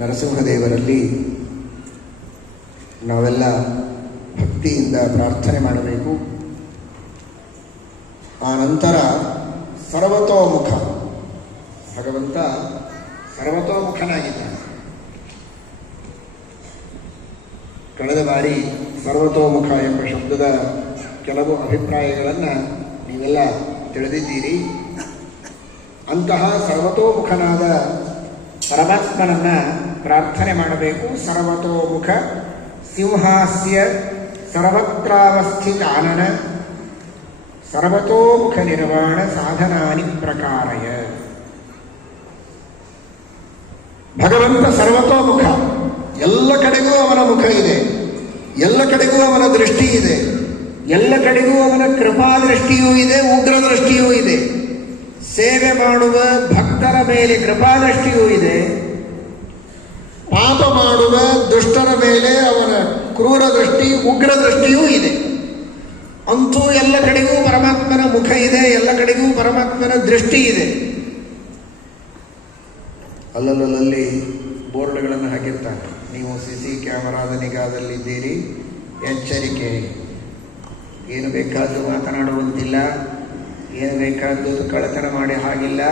ನರಸಿಂಹದೇವರಲ್ಲಿ ನಾವೆಲ್ಲ ಭಕ್ತಿಯಿಂದ ಪ್ರಾರ್ಥನೆ ಮಾಡಬೇಕು. ಆ ನಂತರ ಸರ್ವತೋಮುಖ, ಭಗವಂತ ಸರ್ವತೋಮುಖನಾಗಿದ್ದಾನೆ. ಕಳೆದ ಬಾರಿ ಸರ್ವತೋಮುಖ ಎಂಬ ಶಬ್ದದ ಕೆಲವು ಅಭಿಪ್ರಾಯಗಳನ್ನು ನೀವೆಲ್ಲ ತಿಳಿದಿದ್ದೀರಿ. ಅಂತಹ ಸರ್ವತೋಮುಖನಾದ ಪರಮಾತ್ಮನನ್ನ ಪ್ರಾರ್ಥನೆ ಮಾಡಬೇಕು. ಸರ್ವತೋಮುಖ ಸಿಂಹಾಸ್ಯ ಸರ್ವತ್ರಾವಸ್ಥಿತಾನನ ಸರ್ವತೋಮುಖ ನಿರ್ವಾಣ ಸಾಧನಾನಿ ಪ್ರಕಾರಯ. ಭಗವಂತ ಸರ್ವತೋಮುಖ, ಎಲ್ಲ ಕಡೆಗೂ ಅವನ ಮುಖ ಇದೆ, ಎಲ್ಲ ಕಡೆಗೂ ಅವನ ದೃಷ್ಟಿ ಇದೆ, ಎಲ್ಲ ಕಡೆಗೂ ಅವನ ಕೃಪಾದೃಷ್ಟಿಯೂ ಇದೆ, ಉಗ್ರ ದೃಷ್ಟಿಯೂ ಇದೆ. ಸೇವೆ ಮಾಡುವ ಭಕ್ತರ ಮೇಲೆ ಕೃಪಾದೃಷ್ಟಿಯೂ ಇದೆ, ಪಾಪ ಮಾಡುವ ದುಷ್ಟರ ಮೇಲೆ ಅವನ ಕ್ರೂರ ದೃಷ್ಟಿ, ಉಗ್ರ ದೃಷ್ಟಿಯೂ ಇದೆ. ಅಂತೂ ಎಲ್ಲ ಕಡೆಗೂ ಪರಮಾತ್ಮನ ಮುಖ ಇದೆ, ಎಲ್ಲ ಕಡೆಗೂ ಪರಮಾತ್ಮನ ದೃಷ್ಟಿ ಇದೆ. ಅಲ್ಲಲ್ಲಿ ಬೋರ್ಡ್ಗಳನ್ನು ಹಾಕಿರ್ತಾರೆ, ನೀವು CC ಕ್ಯಾಮರಾದ ನಿಗಾದಲ್ಲಿದ್ದೀರಿ, ಎಚ್ಚರಿಕೆ, ಏನು ಬೇಕಾದರೂ ಮಾತನಾಡುವಂತಿಲ್ಲ, ಏನು ಬೇಕಾದ್ದು ಕಳ್ಳತನ ಮಾಡಿ ಹಾಗಿಲ್ಲ,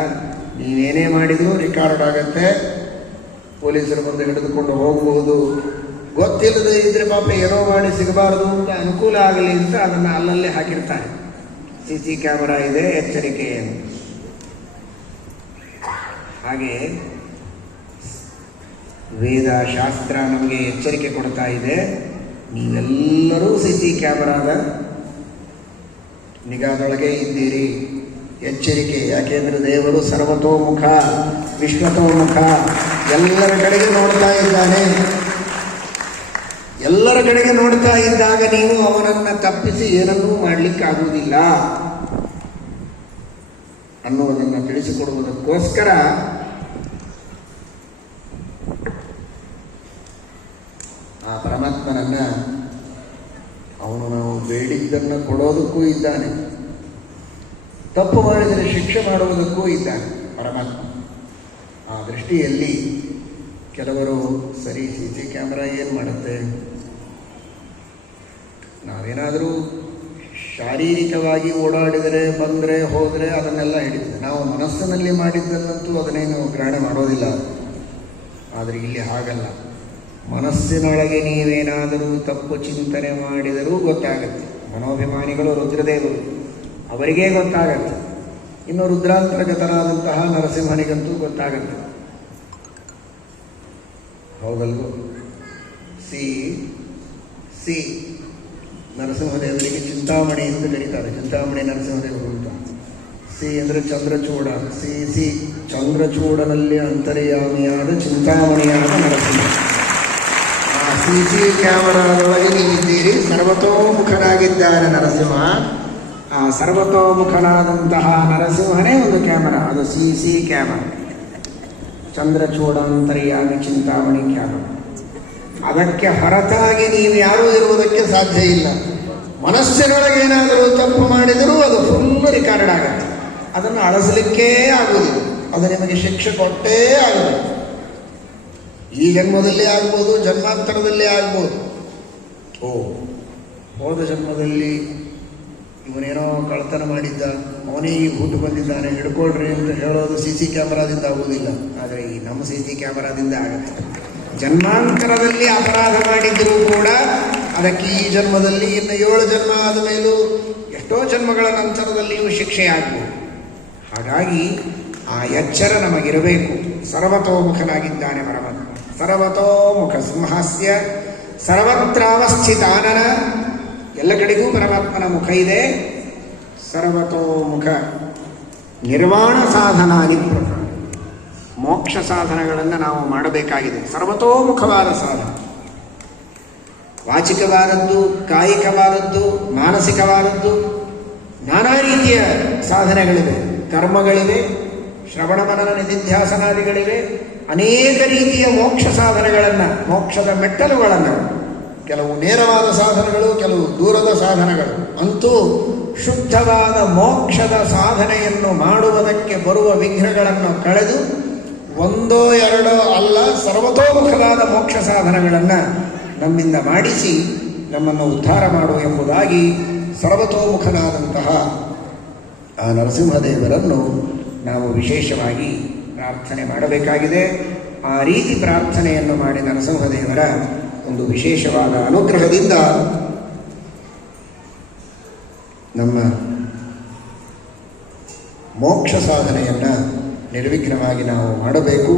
ನೀವೇನೇ ಮಾಡಿದರೂ ರೆಕಾರ್ಡ್ ಆಗತ್ತೆ, ಪೊಲೀಸರ ಮುಂದೆ ಹಿಡಿದುಕೊಂಡು ಹೋಗಬಹುದು. ಗೊತ್ತಿಲ್ಲದೆ ಇದ್ರೆ ಪಾಪ ಏನೋ ಮಾಡಿ ಸಿಗಬಾರದು ಅಂತ ಅನುಕೂಲ ಆಗಲಿ ಅಂತ ಅದನ್ನು ಅಲ್ಲಲ್ಲೇ ಹಾಕಿರ್ತಾರೆ, CC ಕ್ಯಾಮರಾ ಇದೆ, ಎಚ್ಚರಿಕೆ. ಹಾಗೆ ವೇದ ಶಾಸ್ತ್ರ ನಮಗೆ ಎಚ್ಚರಿಕೆ ಕೊಡ್ತಾ ಇದೆ, ನೀವೆಲ್ಲರೂ CC ಕ್ಯಾಮರಾದ ನಿಗಾದೊಳಗೆ ಇದ್ದೀರಿ, ಎಚ್ಚರಿಕೆ. ಯಾಕೆಂದ್ರೆ ದೇವರು ಸರ್ವತೋಮುಖ, ವಿಶ್ವತೋಮುಖ, ಎಲ್ಲರ ಕಡೆಗೆ ನೋಡ್ತಾ ಇದ್ದಾನೆ. ಎಲ್ಲರ ಕಡೆಗೆ ನೋಡ್ತಾ ಇದ್ದಾಗ ನೀವು ಅವನನ್ನ ತಪ್ಪಿಸಿ ಏನನ್ನೂ ಮಾಡಲಿಕ್ಕಾಗುವುದಿಲ್ಲ ಅನ್ನುವುದನ್ನು ತಿಳಿಸಿಕೊಡುವುದಕ್ಕೋಸ್ಕರ ಆ ಪರಮಾತ್ಮನನ್ನ ಅವನು ನಾವು ಬೇಡಿದ್ದನ್ನು ಕೊಡೋದಕ್ಕೂ ಇದ್ದಾನೆ, ತಪ್ಪು ಮಾಡಿದರೆ ಶಿಕ್ಷೆ ಮಾಡುವುದಕ್ಕೂ ಇದ್ದಾನೆ ಪರಮಾತ್ಮ. ಆ ದೃಷ್ಟಿಯಲ್ಲಿ ಕೆಲವರು ಸರಿ CC ಕ್ಯಾಮರಾ ಏನು ಮಾಡುತ್ತೆ, ನಾವೇನಾದರೂ ಶಾರೀರಿಕವಾಗಿ ಓಡಾಡಿದರೆ ಬಂದರೆ ಹೋದರೆ ಅದನ್ನೆಲ್ಲ ಹಿಡಿತದೆ, ನಾವು ಮನಸ್ಸಿನಲ್ಲಿ ಮಾಡಿದ್ದನ್ನಂತೂ ಅದನ್ನೇನು ಗ್ರಹಣ ಮಾಡೋದಿಲ್ಲ. ಆದರೆ ಇಲ್ಲಿ ಹಾಗಲ್ಲ, ಮನಸ್ಸಿನೊಳಗೆ ನೀವೇನಾದರೂ ತಪ್ಪು ಚಿಂತನೆ ಮಾಡಿದರೂ ಗೊತ್ತಾಗತ್ತೆ. ಮನೋಭಿಮಾನಿಗಳು ರುದ್ರದೇವರು, ಅವರಿಗೇ ಗೊತ್ತಾಗತ್ತೆ, ಇನ್ನು ರುದ್ರಾಂತರ್ಗತನಾದಂತಹ ನರಸಿಂಹನಿಗಂತೂ ಗೊತ್ತಾಗತ್ತೆ. ಹೌದಲ್ವೋ? ಸಿ ನರಸಿಂಹದೇವರಿಗೆ ಚಿಂತಾಮಣಿ ಎಂದು ಕರೀತಾರೆ, ಚಿಂತಾಮಣಿ ನರಸಿಂಹದೇವರು ಅಂತ. ಸಿ ಅಂದರೆ ಚಂದ್ರಚೂಡ, ಸಿ ಚಂದ್ರಚೂಡನಲ್ಲಿ ಅಂತರ್ಯಾಮಿಯಾದ ಚಿಂತಾಮಣಿಯಾದ ನರಸಿಂಹ. CC ಕ್ಯಾಮರಾದೊಳಗೆ ನೀವಿದ್ದೀರಿ, ಸರ್ವತೋಮುಖನಾಗಿದ್ದಾನೆ ನರಸಿಂಹ. ಆ ಸರ್ವತೋಮುಖನಾದಂತಹ ನರಸಿಂಹನೇ ಒಂದು ಕ್ಯಾಮರಾ, ಅದು CC ಕ್ಯಾಮರಾ, ಚಂದ್ರಚೂಡಾಂತರ್ಯಾಮಿ ಚಿಂತಾಮಣಿ ಕ್ಯಾಮರಾ. ಅದಕ್ಕೆ ಹೊರತಾಗಿ ನೀವು ಯಾರೂ ಇರುವುದಕ್ಕೆ ಸಾಧ್ಯ ಇಲ್ಲ. ಮನಸ್ಸಿನೊಳಗೆ ಏನಾದರೂ ತಪ್ಪು ಮಾಡಿದರೂ ಅದು ಫುಲ್ ರೆಕಾರ್ಡ್ ಆಗುತ್ತೆ, ಅದನ್ನು ಅಳಿಸಲಿಕ್ಕೇ ಆಗುವುದಿಲ್ಲ, ಅದು ನಿಮಗೆ ಶಿಕ್ಷೆ ಕೊಟ್ಟೇ ಆಗುವುದು. ಈ ಜನ್ಮದಲ್ಲಿ ಆಗ್ಬೋದು, ಜನ್ಮಾಂತರದಲ್ಲಿ ಆಗ್ಬೋದು. ಹೋದ ಜನ್ಮದಲ್ಲಿ ಇವನೇನೋ ಕಳ್ತನ ಮಾಡಿದ್ದ, ಅವನೇ ಈ ಹುಟ್ಟು ಬಂದಿದ್ದಾನೆ, ಹಿಡ್ಕೊಳ್ರಿ ಅಂತ ಹೇಳೋದು CC ಕ್ಯಾಮರಾದಿಂದ ಆಗುವುದಿಲ್ಲ. ಆದರೆ ಈ ನಮ್ಮ CC ಕ್ಯಾಮರಾದಿಂದ ಆಗುತ್ತೆ. ಜನ್ಮಾಂತರದಲ್ಲಿ ಅಪರಾಧ ಮಾಡಿದ್ದರೂ ಕೂಡ ಅದಕ್ಕೆ ಈ ಜನ್ಮದಲ್ಲಿ, ಇನ್ನು 7 ಜನ್ಮ ಆದ ಮೇಲೂ ಎಷ್ಟೋ ಜನ್ಮಗಳ ನಂತರದಲ್ಲಿಯೂ ಶಿಕ್ಷೆ ಆಗ್ಬೋದು. ಹಾಗಾಗಿ ಆ ಎಚ್ಚರ ನಮಗಿರಬೇಕು. ಸರ್ವತೋಮುಖನಾಗಿದ್ದಾನೆ ಪರಮಾತ್ಮ. ಸರ್ವತೋಮುಖ ಸಿಂಹಾಸ್ಯ ಸರ್ವತ್ರಾವಸ್ಥಿತಾನನ, ಎಲ್ಲ ಕಡೆಗೂ ಪರಮಾತ್ಮನ ಮುಖ ಇದೆ. ಸರ್ವತೋಮುಖ ನಿರ್ವಾಣ ಸಾಧನಾನಿ ಪ್ರಕಾರ, ಮೋಕ್ಷ ಸಾಧನಗಳನ್ನು ನಾವು ಮಾಡಬೇಕಾಗಿದೆ. ಸರ್ವತೋಮುಖವಾದ ಸಾಧನ, ವಾಚಿಕವಾದದ್ದು, ಕಾಯಿಕವಾದದ್ದು, ಮಾನಸಿಕವಾದದ್ದು, ನಾನಾ ರೀತಿಯ ಸಾಧನೆಗಳಿವೆ, ಕರ್ಮಗಳಿವೆ, ಶ್ರವಣ ಮನನ ನಿಧಿಧ್ಯಾಸನಾದಿಗಳಿವೆ, ಅನೇಕ ರೀತಿಯ ಮೋಕ್ಷ ಸಾಧನೆಗಳನ್ನು, ಮೋಕ್ಷದ ಮೆಟ್ಟಲುಗಳನ್ನು, ಕೆಲವು ನೇರವಾದ ಸಾಧನಗಳು, ಕೆಲವು ದೂರದ ಸಾಧನಗಳು. ಅಂತೂ ಶುದ್ಧವಾದ ಮೋಕ್ಷದ ಸಾಧನೆಯನ್ನು ಮಾಡುವುದಕ್ಕೆ ಬರುವ ವಿಘ್ನಗಳನ್ನು ಕಳೆದು ಒಂದೋ ಎರಡೋ ಅಲ್ಲ ಸರ್ವತೋಮುಖವಾದ ಮೋಕ್ಷ ಸಾಧನಗಳನ್ನು ನಮ್ಮಿಂದ ಮಾಡಿಸಿ ನಮ್ಮನ್ನು ಉದ್ಧಾರ ಮಾಡು ಎಂಬುದಾಗಿ ಸರ್ವತೋಮುಖನಾದಂತಹ ಆ ನರಸಿಂಹದೇವರನ್ನು ನಾವು ವಿಶೇಷವಾಗಿ ಪ್ರಾರ್ಥನೆ ಮಾಡಬೇಕಾಗಿದೆ. ಆ ರೀತಿ ಪ್ರಾರ್ಥನೆಯನ್ನು ಮಾಡಿ ನರಸಿಂಹದೇವರ ಒಂದು ವಿಶೇಷವಾದ ಅನುಗ್ರಹದಿಂದ ನಮ್ಮ ಮೋಕ್ಷ ಸಾಧನೆಯನ್ನು ನಿರ್ವಿಘ್ನವಾಗಿ ನಾವು ಮಾಡಬೇಕು.